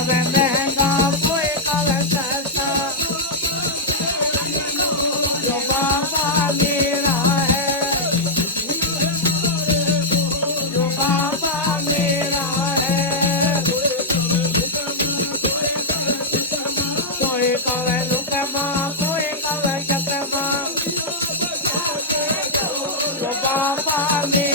कवे महंगा कोई कवे सस्ता जो बाबा मेरा है जो बाबा मेरा है कोई कवे लुकमा कोई कवे चकमा जो बाबा मेरा